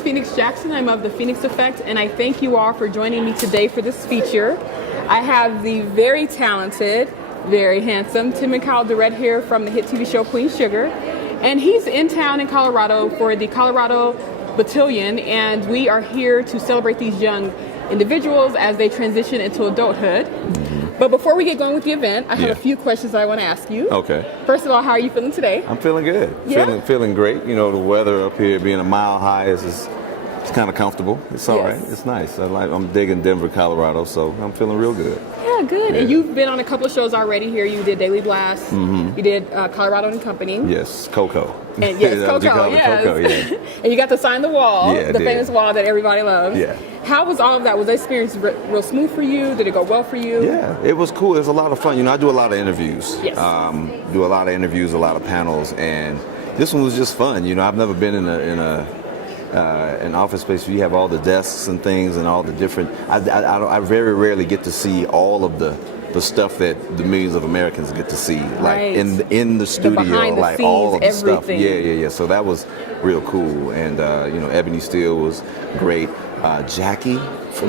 is Phoenix Jackson. I'm of the Phoenix Effect, and I thank you all for joining me today for this feature. I have the very talented, very handsome Timon Kyle Durrett here from the hit TV show Queen Sugar, and he's in town in Colorado for the Colorado Battalion, and we are here to celebrate these young individuals as they transition into adulthood. But before we get going with the event, I have a few questions I want to ask you. Okay. First of all, how are you feeling today? I'm feeling good. Yeah? Feeling great. You know, the weather up here being a mile high is it's kind of comfortable. It's all right. It's nice. I'm digging Denver, Colorado, so I'm feeling real good. Yeah, good. Yeah. And you've been on a couple of shows already here. You did Daily Blast. You did Colorado and Company. Yes, Coco. And yes, Coco. Yes. Coco, yeah. And you got to sign the wall, Yeah, the famous wall that everybody loves. Yeah. How was all of that? Was the experience real smooth for you? Did it go well for you? Yeah, it was cool. It was a lot of fun. You know, I do a lot of interviews. Yes. Do a lot of interviews, a lot of panels, and this one was just fun. You know, I've never been in an office space where you have all the desks and things and all the different. I very rarely get to see all of the stuff that the millions of Americans get to see, like in the studio, like scenes, all of the everything. stuff. Yeah. So that was real cool, and you know, Ebony Steele was great. Jackie,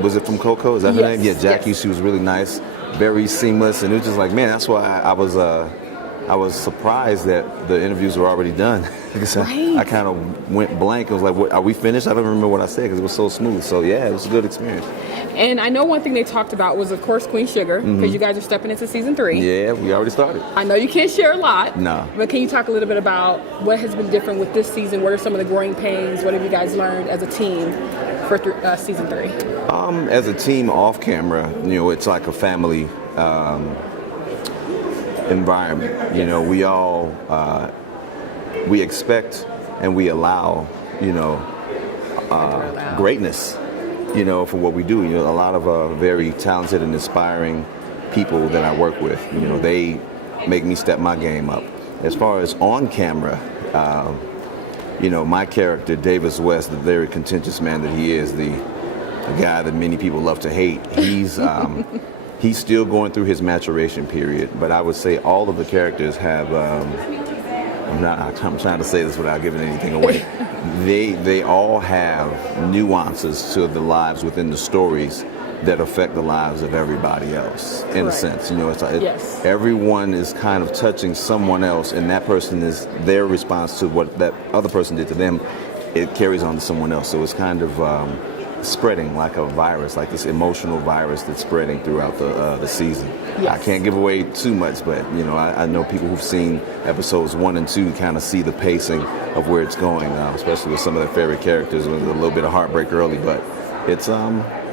was it from Coco? Is that her name? Yeah, Jackie. Yes. She was really nice, very seamless, and it was just like, man, that's why I was surprised that the interviews were already done. I kind of went blank. I was like, what, are we finished? I don't remember what I said because it was so smooth. So yeah, it was a good experience. And I know one thing they talked about was, of course, Queen Sugar, because you guys are stepping into season 3. Yeah, we already started. I know you can't share a lot. No. But can you talk a little bit about what has been different with this season? What are some of the growing pains? What have you guys learned as a team for season 3? As a team off camera, you know, it's like a family environment. You know, we all we expect and we allow, you know, greatness, you know, for what we do. You know, a lot of very talented and inspiring people that I work with. You know, they make me step my game up. As far as on camera, you know, my character, Davis West, the very contentious man that he is, the guy that many people love to hate, he's he's still going through his maturation period. But I would say all of the characters have, I'm trying to say this without giving anything away, they all have nuances to the lives within the stories that affect the lives of everybody else, in a sense. You know, it's like everyone is kind of touching someone else, and that person is their response to what that other person did to them. It carries on to someone else, so it's kind of spreading like a virus, like this emotional virus that's spreading throughout the season. I can't give away too much, but you know, I know people who've seen episodes 1 and 2 kind of see the pacing of where it's going, especially with some of their favorite characters. With a little bit of heartbreak early, but it's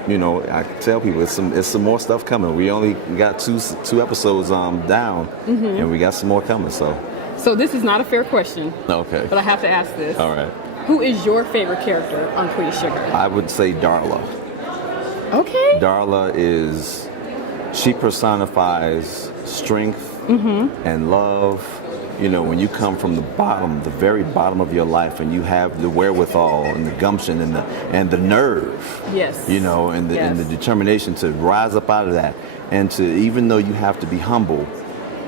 you know, I tell people it's some more stuff coming. We only got two episodes down, and we got some more coming. So this is not a fair question. Okay. But I have to ask this. All right. Who is your favorite character on Queen Sugar? I would say Darla. Okay. Darla she personifies strength and love. You know, when you come from the bottom, the very bottom of your life, and you have the wherewithal and the gumption and the nerve, you know, and the determination to rise up out of that, and to, even though you have to be humble,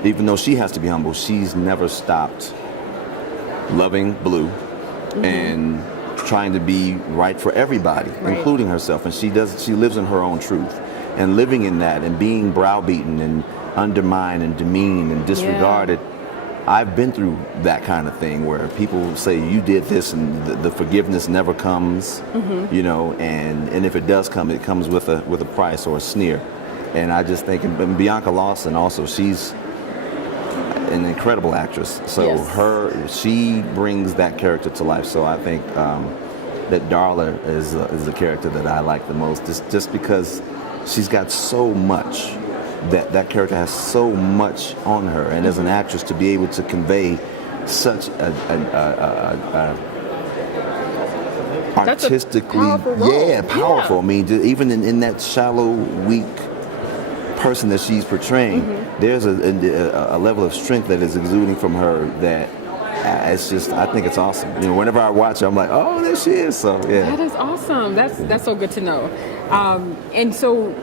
even though she has to be humble, she's never stopped loving Blue and trying to be right for everybody, including herself. And she lives in her own truth, and living in that and being browbeaten and undermined and demeaned and disregarded. I've been through that kind of thing where people say you did this, and the forgiveness never comes, you know, and if it does come, it comes with a price or a sneer. And I just think, and Bianca Lawson also, she's an incredible actress. So she brings that character to life. So I think that Darla is a character that I like the most, just because she's got so much. That character has so much on her, and as an actress, to be able to convey such a artistically, powerful. I mean, even in that shallow, weak person that she's portraying, there's a level of strength that is exuding from her that it's just, I think it's awesome. You know, whenever I watch her, I'm like, oh, there she is. So yeah, that is awesome. That's so good to know. And so,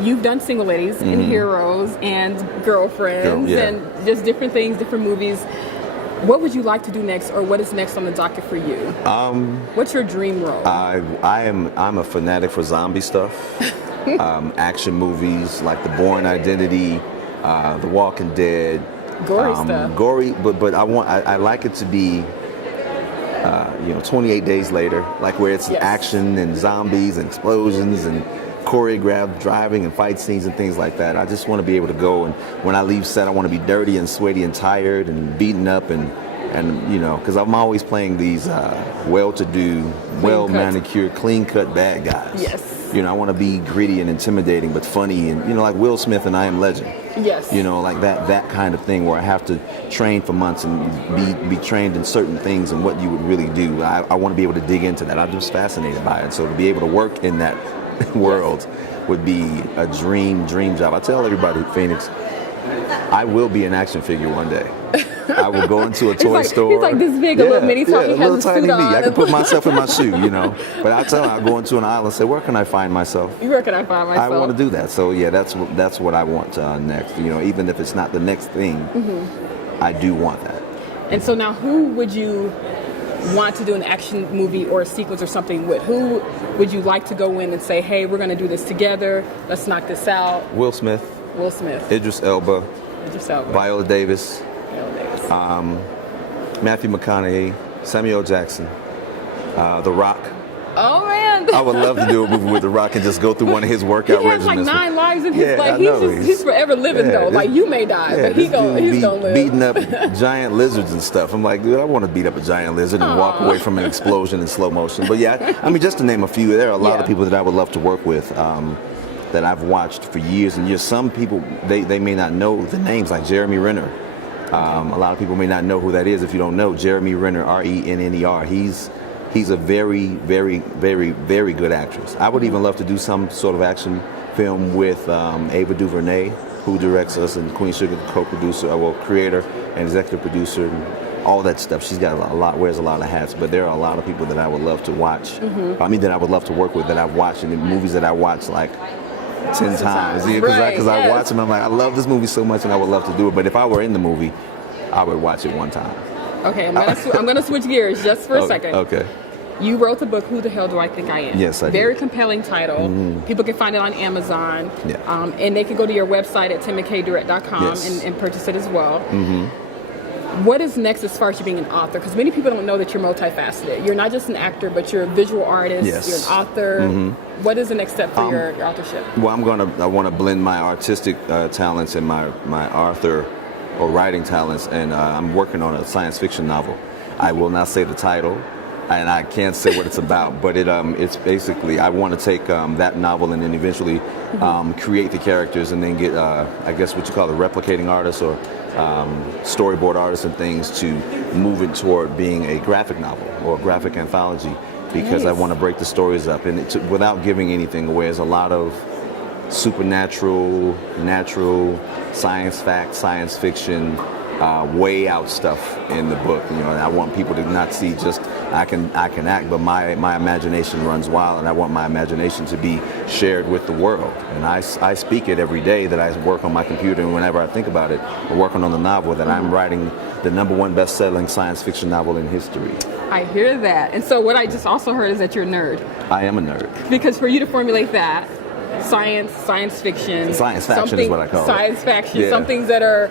you've done Single Ladies and Heroes and Girlfriends and just different things, different movies. What would you like to do next, or what is next on the docket for you? What's your dream role? I'm a fanatic for zombie stuff, action movies like The Bourne Identity, The Walking Dead. Gory stuff. Gory, but I like it to be 28 days later, like where it's action and zombies and explosions and choreographed driving and fight scenes and things like that. I just want to be able to go, and when I leave set, I want to be dirty and sweaty and tired and beaten up and because I'm always playing these well-to-do, well-manicured, clean-cut bad guys. Yes. I want to be gritty and intimidating, but funny, and like Will Smith in I Am Legend. Yes. Like that kind of thing where I have to train for months and be trained in certain things and what you would really do. I want to be able to dig into that. I'm just fascinated by it. So to be able to work in that world would be a dream job. I tell everybody, Phoenix, I will be an action figure one day. I will go into a toy store. He's like this big, a little mini. He has little a tiny suit me. on. I can put myself in my shoe, But I tell him, I'll go into an aisle and say, where can I find myself? Where can I find myself? I want to do that. So that's what I want next. Even if it's not the next thing, I do want that. And so now, who would you want to do an action movie or a sequence or something with? Who would you like to go in and say, hey, we're going to do this together. Let's knock this out. Will Smith. Idris Elba. Viola Davis. Matthew McConaughey, Samuel Jackson, The Rock. Oh man! I would love to do a movie with The Rock and just go through one of his workout regimens. He has like 9 lives in his life. He's forever living though. Like you may die, but he's gonna live. Beating up giant lizards and stuff. I'm like, dude, I want to beat up a giant lizard and walk away from an explosion in slow motion. But just to name a few, there are a lot of people that I would love to work with. That I've watched for years and years. Some people they may not know the names, like Jeremy Renner. A lot of people may not know who that is. If you don't know, Jeremy Renner, Renner, he's a very, very, very, very good actress. I would even love to do some sort of action film with Ava DuVernay, who directs us, and Queen Sugar, co-producer, creator and executive producer, and all that stuff. She's got wears a lot of hats. But there are a lot of people that I would love to watch. That I would love to work with, that I've watched in the movies that I watched like 10 times, because I watch them. I'm like, I love this movie so much, and I would love to do it. But if I were in the movie, I would watch it one time. Okay, I'm gonna switch gears just for a second. Okay. You wrote the book, Who the Hell Do I Think I Am? Yes, I did. Very compelling title. People can find it on Amazon. Yeah. And they can go to your website at timonkdurrett.com and purchase it as well. What is next as far as you being an author? Because many people don't know that you're multifaceted. You're not just an actor, but you're a visual artist. Yes. You're an author. What is the next step for your authorship? Well, I want to blend my artistic talents and my author or writing talents, and I'm working on a science fiction novel. I will not say the title, and I can't say what it's about, but it's basically, I want to take that novel and then eventually create the characters and then get, I guess what you call a replicating artist or storyboard artists and things to move it toward being a graphic novel or a graphic anthology, because I want to break the stories up and without giving anything away. There's a lot of supernatural, natural, science fiction, way out stuff in the book. And I want people to not see just I can act, but my imagination runs wild, and I want my imagination to be shared with the world. And I speak it every day that I work on my computer, and whenever I think about it, I'm working on the novel that I'm writing, the #1 best-selling science fiction novel in history. I hear that. And so what I just also heard is that you're a nerd. I am a nerd. Because for you to formulate that, science fiction. Science faction is what I call it. Science faction, some things that are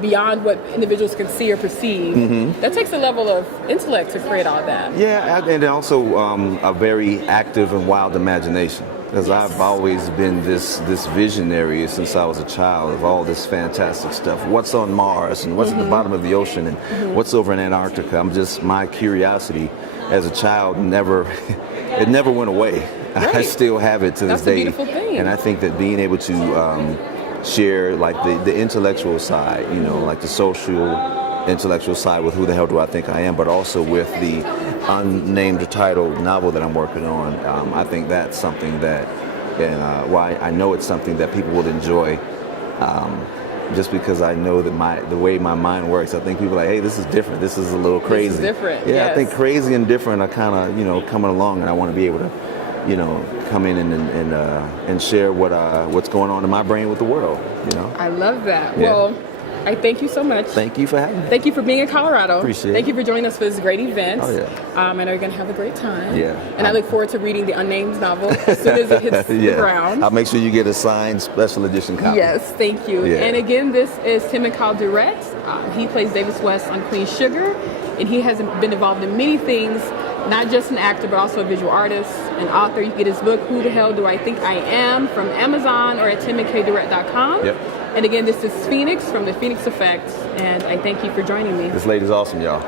beyond what individuals can see or perceive. That takes a level of intellect to create all that. Yeah, and also a very active and wild imagination. Because I've always been this visionary since I was a child of all this fantastic stuff. What's on Mars and what's at the bottom of the ocean and what's over in Antarctica. My curiosity as a child never went away. Right. I still have it to this day. That's a beautiful thing. And I think that being able to share like the intellectual side, like the social intellectual side with Who the Hell Do I Think I Am, but also with the unnamed title novel that I'm working on, I think that's something that, I know it's something that people will enjoy. Just because I know that the way my mind works, I think people are like, hey, this is different. This is a little crazy. This is different. Yeah, yes. I think crazy and different are kind of, coming along, and I want to be able to, come in and share what's going on in my brain with the world. I love that. Yeah. Well, I thank you so much. Thank you for having me. Thank you for being in Colorado. Appreciate it. Thank you for joining us for this great event. Oh, yeah. I know you're going to have a great time. Yeah. And I look forward to reading the Unnamed novel as soon as it hits the ground. I'll make sure you get a signed special edition copy. Yes, thank you. Yeah. And again, this is Timon Kyle Durrett. He plays Davis West on Queen Sugar, and he has been involved in many things, not just an actor, but also a visual artist, an author. You can get his book, Who the Hell Do I Think I Am, from Amazon or at timonkdurrett.com. Yep. And again, this is Phoenix from The Phoenix Effect, and I thank you for joining me. This lady's awesome, y'all.